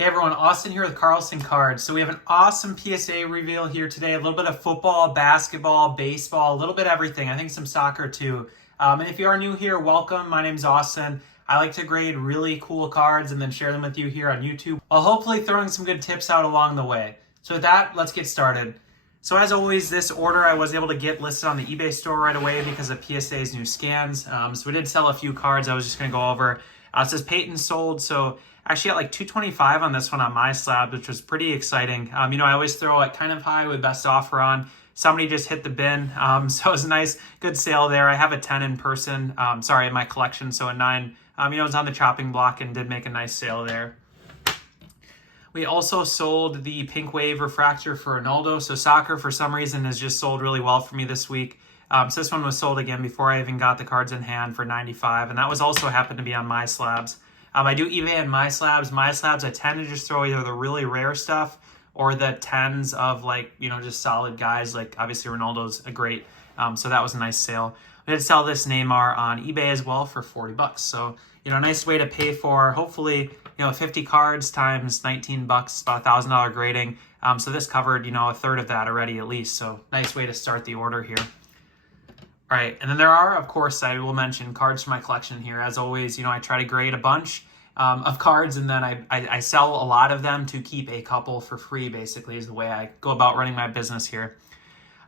Hey everyone, Austin here with Carlson Cards. So we have an awesome PSA reveal here today. A little bit of football, basketball, baseball, a little bit of everything. I think some soccer too. And if you are new here, welcome. My name's Austin. I like to grade really cool cards and then share them with you here on YouTube, while hopefully throwing some good tips out along the way. So with that, let's get started. So as always, this order I was able to get listed on the eBay store right away because of PSA's new scans. So we did sell a few cards I was just going to go over. It says Peyton sold, so actually got like 225 on this one on my slab, which was pretty exciting. I always throw it kind of high with best offer on. Somebody just hit the bin, so it was a nice, good sale there. I have a 10 in person, in my collection, so a 9. It was on the chopping block and did make a nice sale there. We also sold the Pink Wave Refractor for Ronaldo, so soccer for some reason has just sold really well for me this week. So this one was sold again before I even got the cards in hand for 95, and that was also happened to be on my slabs. I do eBay on my slabs. My slabs, I tend to just throw either the really rare stuff or the 10s of just solid guys. Like obviously Ronaldo's a great, so that was a nice sale. I did sell this Neymar on eBay as well for $40. So, a nice way to pay for hopefully, 50 cards times $19, about $1,000 grading. So this covered, a third of that already at least. So nice way to start the order here. All right, and then there are, of course, I will mention cards from my collection here. As always, I try to grade a bunch of cards, and then I sell a lot of them to keep a couple for free, basically, is the way I go about running my business here.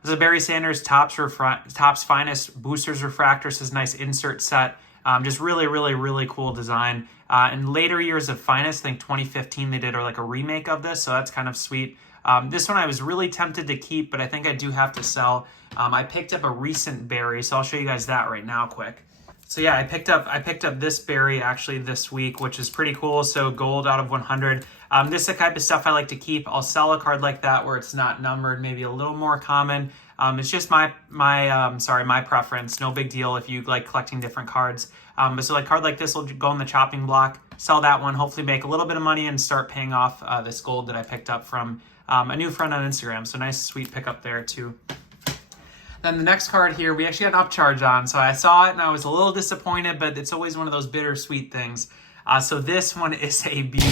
This is a Barry Sanders Topps Finest Boosters Refractor. This is a nice insert set. Just really, really, really cool design. In later years of Finest, I think 2015, they did a remake of this, so that's kind of sweet. This one I was really tempted to keep, but I think I do have to sell. I picked up a recent Barry, so I'll show you guys that right now quick. So yeah, I picked up this Barry actually this week, which is pretty cool. So gold out of 100. This is the type of stuff I like to keep. I'll sell a card like that where it's not numbered, maybe a little more common. It's just my preference. No big deal if you like collecting different cards. But so a card like this will go on the chopping block. Sell that one, hopefully make a little bit of money and start paying off this gold that I picked up from a new friend on Instagram. So nice, sweet pickup there too. Then the next card here, we actually got an upcharge on. So I saw it and I was a little disappointed, but it's always one of those bittersweet things. So this one is a beauty.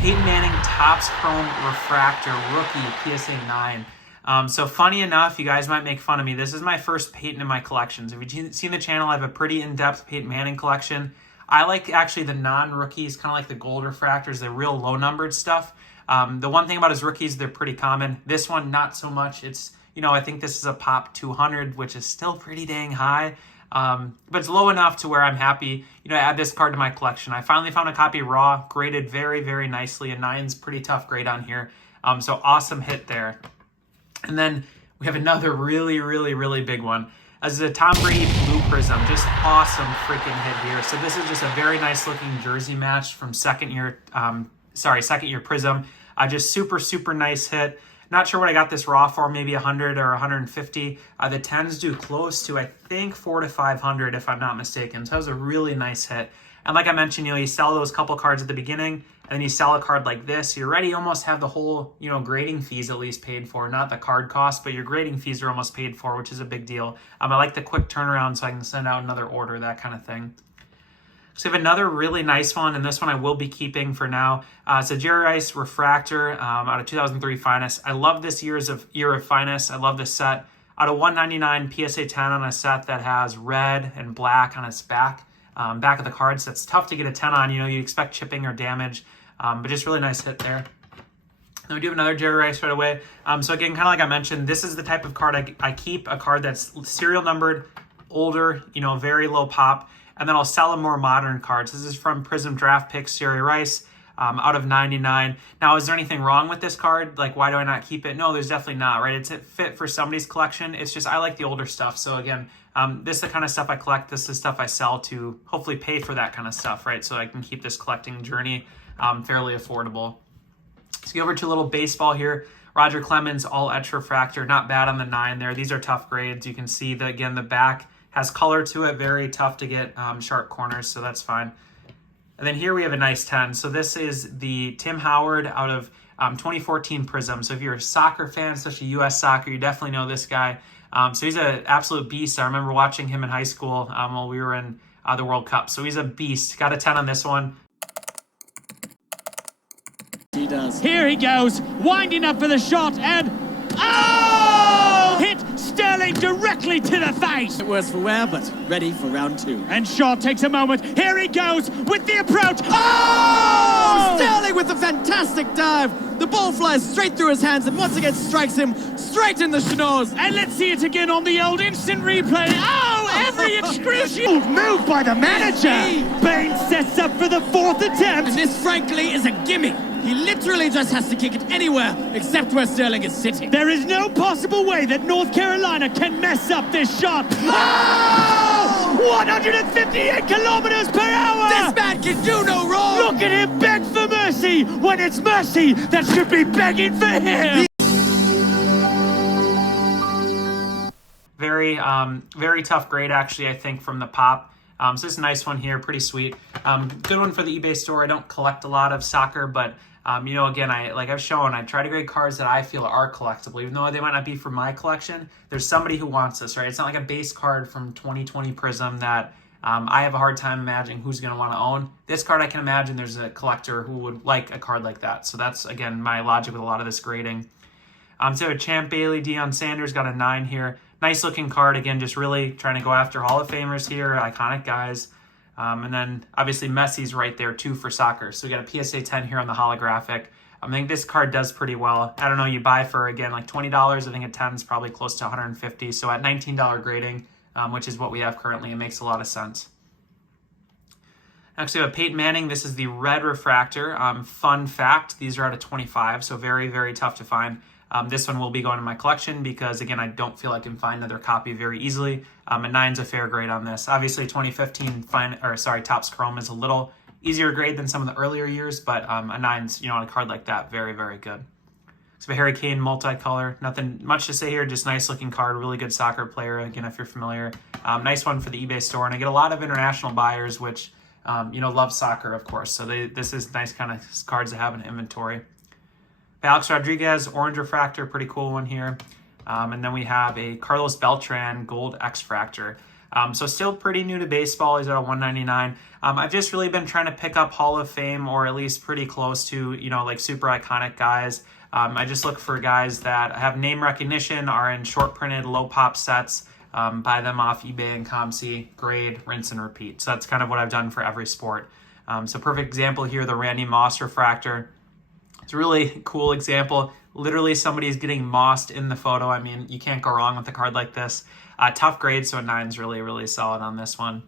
Peyton Manning Topps Chrome Refractor Rookie PSA 9. So funny enough, you guys might make fun of me. This is my first Peyton in my collection. So if you've seen the channel, I have a pretty in-depth Peyton Manning collection. I like actually the non-rookies, kind of like the gold refractors, the real low-numbered stuff. The one thing about his rookies, they're pretty common. This one, not so much. It's, I think this is a pop 200, which is still pretty dang high. But it's low enough to where I'm happy, to add this card to my collection. I finally found a copy raw, graded very, very nicely. A 9's pretty tough grade on here. So awesome hit there. And then we have another really, really, really big one. This is a Tom Brady Blue Prism. Just awesome freaking hit here. So this is just a very nice looking jersey match from second year Prism. Just super, super nice hit. Not sure what I got this raw for, maybe 100 or 150. The 10s do close to, I think, 400 to 500 if I'm not mistaken. So that was a really nice hit. And like I mentioned, you sell those couple cards at the beginning, and then you sell a card like this, you already almost have the whole, grading fees at least paid for. Not the card cost, but your grading fees are almost paid for, which is a big deal. I like the quick turnaround so I can send out another order, that kind of thing. So we have another really nice one, and this one I will be keeping for now. It's a Jerry Rice Refractor out of 2003 Finest. I love this year of Finest. I love this set. Out of 199 PSA 10 on a set that has red and black on its back of the cards. That's tough to get a 10 on. You expect chipping or damage, but just really nice hit there. Then we do have another Jerry Rice right away. So again, kind of like I mentioned, this is the type of card I keep, a card that's serial numbered, older, very low pop. And then I'll sell a more modern cards. This is from Prism Draft Picks, Jerry Rice, out of 99. Now, is there anything wrong with this card? Like, why do I not keep it? No, there's definitely not, right? It's a fit for somebody's collection. It's just I like the older stuff. So again, this is the kind of stuff I collect. This is the stuff I sell to hopefully pay for that kind of stuff, right? So I can keep this collecting journey fairly affordable. Let's go over to a little baseball here. Roger Clemens, all etch refractor. Not bad on the 9 there. These are tough grades. You can see that, again, the back has color to it, very tough to get sharp corners, so that's fine. And then here we have a nice 10. So this is the Tim Howard out of 2014 Prism. So if you're a soccer fan, especially U.S. soccer, you definitely know this guy. So he's an absolute beast. I remember watching him in high school while we were in the World Cup. So he's a beast. Got a 10 on this one. he does. Here he goes, winding up for the shot, and... Oh! Hit Sterling directly to the face. Worse for wear, but ready for round 2. And Shaw takes a moment. Here he goes with the approach. Oh! Sterling with a fantastic dive. The ball flies straight through his hands and once again strikes him straight in the schnoz. And let's see it again on the old instant replay. Oh, every excruciating move by the manager. Bain sets up for the 4th attempt. And this, frankly, is a gimme. He literally just has to kick it anywhere except where Sterling is sitting. There is no possible way that North Carolina can mess up this shot. Oh! 158 kilometers per hour! This man can do no wrong! Look at him beg for mercy when it's mercy that should be begging for him! Very tough grade, actually, I think, from the pop. So this is a nice one here, pretty sweet. Good one for the eBay store. I don't collect a lot of soccer, but again, I've shown, I try to grade cards that I feel are collectible, even though they might not be for my collection. There's somebody who wants this, right? It's not like a base card from 2020 Prism that I have a hard time imagining who's going to want to own. This card, I can imagine there's a collector who would like a card like that. So that's, again, my logic with a lot of this grading. So a Champ Bailey, Deion Sanders got a 9 here. Nice looking card, again, just really trying to go after Hall of Famers here, iconic guys. And then obviously Messi's right there too for soccer. So we got a PSA 10 here on the holographic. I think this card does pretty well. I don't know, you buy for, again, like $20. I think a 10 is probably close to $150. So at $19 grading, which is what we have currently, it makes a lot of sense. Next we have Peyton Manning. This is the red refractor. Fun fact, these are out of 25, so very, very tough to find. This one will be going in my collection because, again, I don't feel I can find another copy very easily. A 9's a fair grade on this. Obviously, 2015 Topps Chrome is a little easier grade than some of the earlier years, but a 9's, on a card like that, very, very good. So a Harry Kane multicolor. Nothing much to say here, just nice looking card, really good soccer player, again, if you're familiar. Nice one for the eBay store, and I get a lot of international buyers, which, love soccer, of course. So this is nice kind of cards to have in inventory. Alex Rodriguez, orange refractor, pretty cool one here. And then we have a Carlos Beltran gold X-fractor. So still pretty new to baseball. He's at a 199. I've just really been trying to pick up Hall of Fame or at least pretty close to, like super iconic guys. I just look for guys that have name recognition, are in short printed, low pop sets, buy them off eBay and ComC, grade, rinse and repeat. So that's kind of what I've done for every sport. So perfect example here, the Randy Moss refractor. It's a really cool example. Literally somebody's getting mossed in the photo. I mean, you can't go wrong with a card like this. Tough grade, so a 9's really, really solid on this one.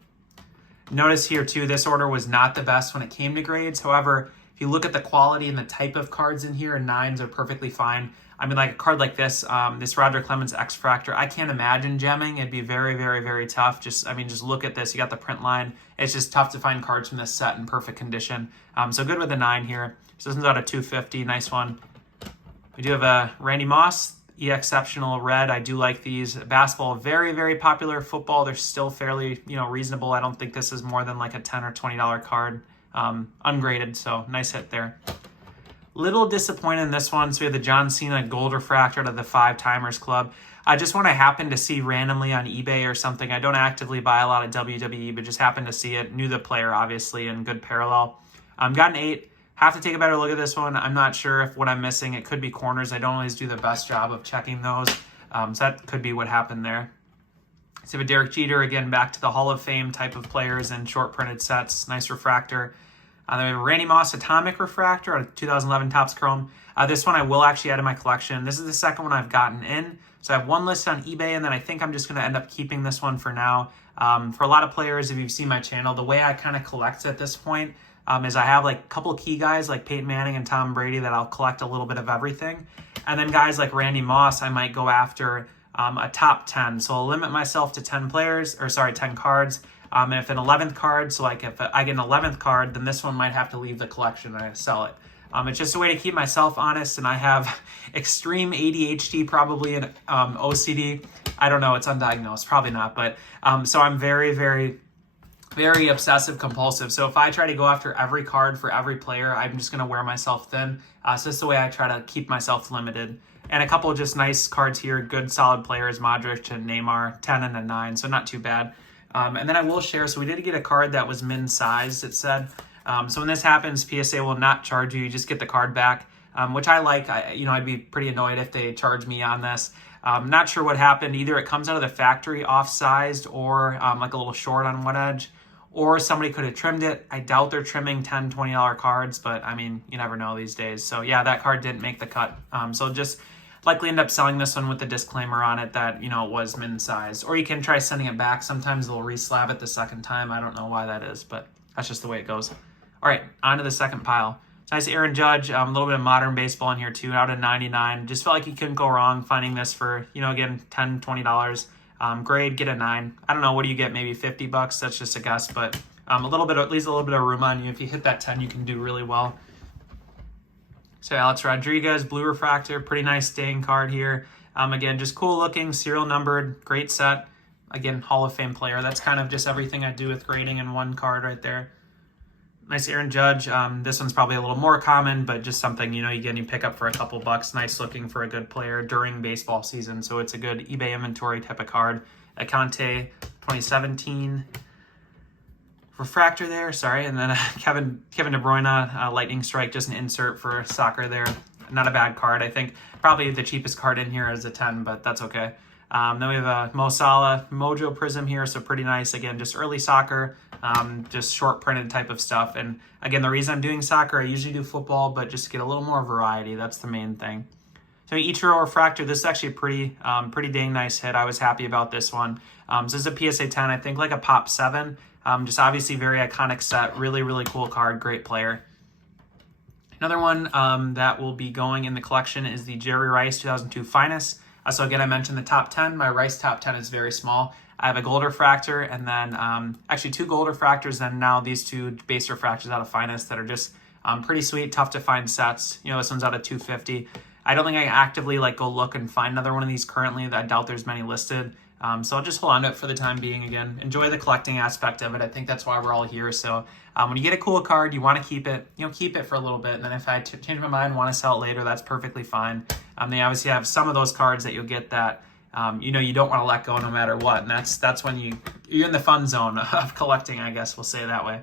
Notice here too, this order was not the best when it came to grades. However, if you look at the quality and the type of cards in here, 9's are perfectly fine. I mean, like a card like this, this Roger Clemens X-fractor, I can't imagine gemming. It'd be very, very, very tough. Just look at this. You got the print line. It's just tough to find cards from this set in perfect condition. So good with the 9 here. So this one's out of 250, nice one. We do have a Randy Moss, exceptional red. I do like these. Basketball, very, very popular. Football, they're still fairly, reasonable. I don't think this is more than like a $10 or $20 card. Ungraded, so nice hit there. Little disappointed in this one. So we have the John Cena gold refractor out of the 5 Timers Club. Just one I happened to see randomly on eBay or something. I don't actively buy a lot of WWE, but just happened to see it. Knew the player, obviously, and good parallel. Got an 8. Have to take a better look at this one. I'm not sure if what I'm missing. It could be corners. I don't always do the best job of checking those. So that could be what happened there. So we have a Derek Jeter, again, back to the Hall of Fame type of players and short printed sets. Nice refractor. Then we have a Randy Moss Atomic Refractor out of 2011 Topps Chrome. This one I will actually add to my collection. This is the second one I've gotten in. So I have one listed on eBay, and then I think I'm just going to end up keeping this one for now. For a lot of players, if you've seen my channel, the way I kind of collect at this point is I have like a couple of key guys like Peyton Manning and Tom Brady that I'll collect a little bit of everything. And then guys like Randy Moss, I might go after a top 10. So I'll limit myself to 10 cards. And if an 11th card, so like if I get an 11th card, then this one might have to leave the collection and I sell it. It's just a way to keep myself honest, and I have extreme ADHD, probably, and OCD. I don't know, it's undiagnosed, probably not, but so I'm very, very, very obsessive compulsive. So if I try to go after every card for every player, I'm just going to wear myself thin. So that's the way I try to keep myself limited. And a couple of just nice cards here, good solid players, Modric and Neymar, 10 and a 9, so not too bad. And then I will share, so we did get a card that was min sized, it said. So when this happens, PSA will not charge you. You just get the card back, which I like. I'd be pretty annoyed if they charge me on this. Not sure what happened. Either it comes out of the factory off-sized or like a little short on one edge, or somebody could have trimmed it. I doubt they're trimming $10, $20 cards, but I mean, you never know these days. So yeah, that card didn't make the cut. So just likely end up selling this one with the disclaimer on it that, it was min size. Or you can try sending it back. Sometimes they'll reslab it the second time. I don't know why that is, but that's just the way it goes. All right, on to the second pile. Nice Aaron Judge, a little bit of modern baseball in here too, out of 99. Just felt like you couldn't go wrong finding this for, again, $10, $20. Grade, get a 9. I don't know, what do you get? Maybe $50? That's just a guess, but at least a little bit of room on you. If you hit that 10, you can do really well. So Alex Rodriguez, blue refractor, pretty nice staying card here. Again, just cool looking, serial numbered, great set. Again, Hall of Fame player. That's kind of just everything I do with grading in one card right there. Nice Aaron Judge. This one's probably a little more common, but just something, you pick up for a couple bucks. Nice looking for a good player during baseball season. So it's a good eBay inventory type of card. Acante 2017 refractor there, sorry. And then Kevin De Bruyne, lightning strike, just an insert for soccer there. Not a bad card. I think probably the cheapest card in here is a 10, but that's okay. Then we have a Mo Salah Mojo Prism here, so pretty nice. Again, just early soccer, just short printed type of stuff. And again, the reason I'm doing soccer, I usually do football, but just to get a little more variety, that's the main thing. So Ichiro Refractor, this is actually a pretty dang nice hit. I was happy about this one. So this is a PSA 10, I think like a Pop 7. Just obviously very iconic set, really, really cool card, great player. Another one that will be going in the collection is the Jerry Rice 2002 Finest. So again, I mentioned the top 10. My Rice top 10 is very small. I have a gold refractor and then actually 2 gold refractors and now these 2 base refractors out of Finest that are just pretty sweet, tough to find sets. This one's out of 250. I don't think I actively go look and find another one of these currently. I doubt there's many listed. So I'll just hold on to it for the time being. Again, enjoy the collecting aspect of it. I think that's why we're all here. So when you get a cool card, you want to keep it, keep it for a little bit. And then if I change my mind, want to sell it later, that's perfectly fine. They obviously have some of those cards that you'll get that, you don't want to let go no matter what. And that's when you're in the fun zone of collecting, I guess we'll say it that way.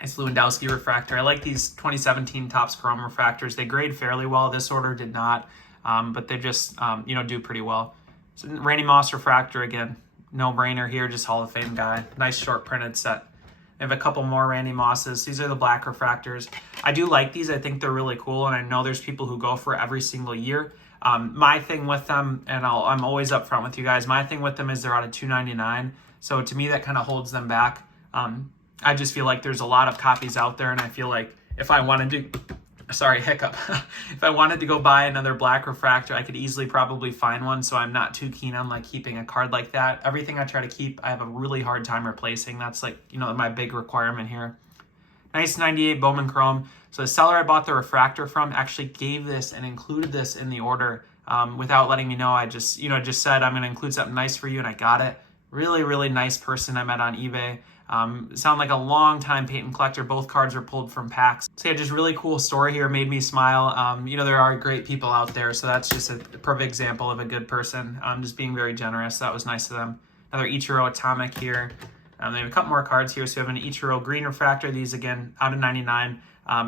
Nice Lewandowski refractor. I like these 2017 Topps Chrome refractors. They grade fairly well. This order did not, but they just, do pretty well. So Randy Moss refractor, again, no brainer here, just Hall of Fame guy. Nice short printed set. I have a couple more Randy Mosses. These are the black refractors. I do like these. I think they're really cool, and I know there's people who go for it every single year. My thing with them, and I'm always upfront with you guys, my thing with them is they're out of $2.99. So to me, that kind of holds them back. I just feel like there's a lot of copies out there, and I feel like if I wanted to, if I wanted to go buy another black refractor, I could easily probably find one. So I'm not too keen on keeping a card like that. Everything I try to keep, I have a really hard time replacing. That's my big requirement here. Nice 98 Bowman Chrome. So the seller I bought the refractor from actually gave this and included this in the order without letting me know. I just said, I'm going to include something nice for you, and I got it. Really, really nice person I met on eBay. Sound like a long time Peyton collector. Both cards were pulled from packs. So yeah, just really cool story here. Made me smile. There are great people out there. So that's just a perfect example of a good person. Just being very generous. That was nice of them. Another Ichiro Atomic here. They have a couple more cards here. So we have an Ichiro Green Refractor. These again, out of 99.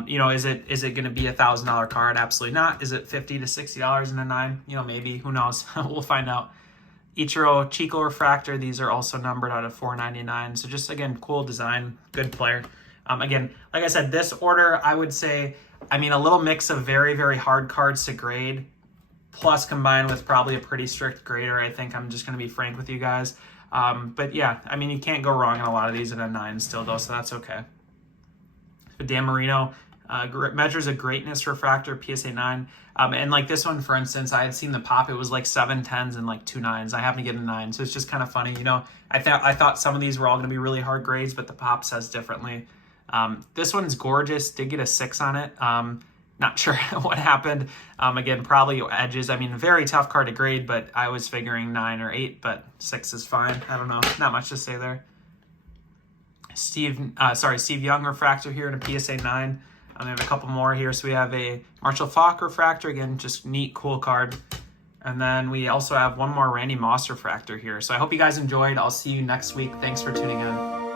Is it going to be $1,000 card? Absolutely not. Is it $50 to $60 in a 9? Maybe. Who knows? We'll find out. Ichiro Chico Refractor, these are also numbered out of $4.99. So just, again, cool design, good player. Again, like I said, this order, I would say, a little mix of very, very hard cards to grade, plus combined with probably a pretty strict grader. I think I'm just going to be frank with you guys. But yeah, you can't go wrong in a lot of these in a 9 still, though, so that's okay. But Dan Marino, Measures of Greatness Refractor, PSA 9. And this one, for instance, I had seen the pop. It was 7 10s and 2 9s. I happened to get a 9, so it's just kind of funny. I thought some of these were all going to be really hard grades, but the pop says differently. This one's gorgeous. Did get a 6 on it. Not sure what happened. Again, probably edges. Very tough card to grade, but I was figuring 9 or 8, but 6 is fine. I don't know. Not much to say there. Steve Young Refractor here in a PSA 9. We have a couple more here. So we have a Marshall Faulk Refractor. Again, just neat, cool card. And then we also have one more Randy Moss Refractor here. So I hope you guys enjoyed. I'll see you next week. Thanks for tuning in.